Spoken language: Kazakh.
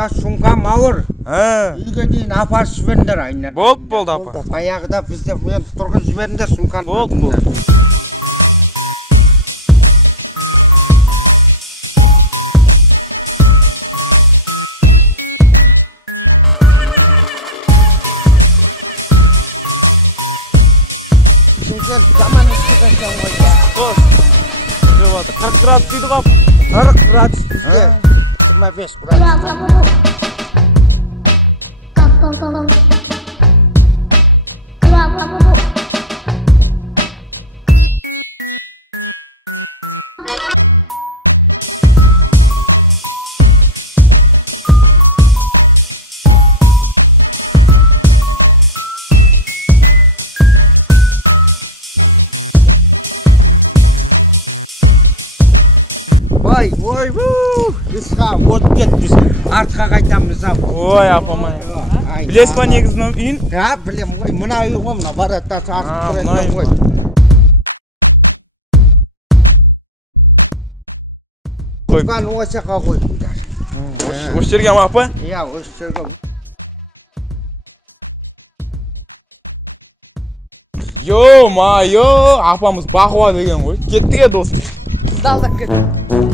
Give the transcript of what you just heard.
мына сумкам ауыр. Ha. Үйге дейін апарып жіберіңдер айна. Болды апа. Баяғыда бізде мен тұрғыз жіберіңдер сумканы. Болды. Сен жаман істеген екен ғой. Қос. 40 градус дейді ғой. 40 градус бізде. 25 градус. Ой, исқа өтіп кетпіз. Артқа қайтамыз. Ой, апама. Білесіз ба негізін үйін? Ja, білем ғой. Мына үй ғой, мына бараттасы артып тұратын ғой. Бұған осы жаққа қойдыңдар. Осы жерге ма апа? Иә, осы жерге. Йо-ма-йо, апамыз бақуа деген ғой. Кеттік еді осы. Далдап кеттік.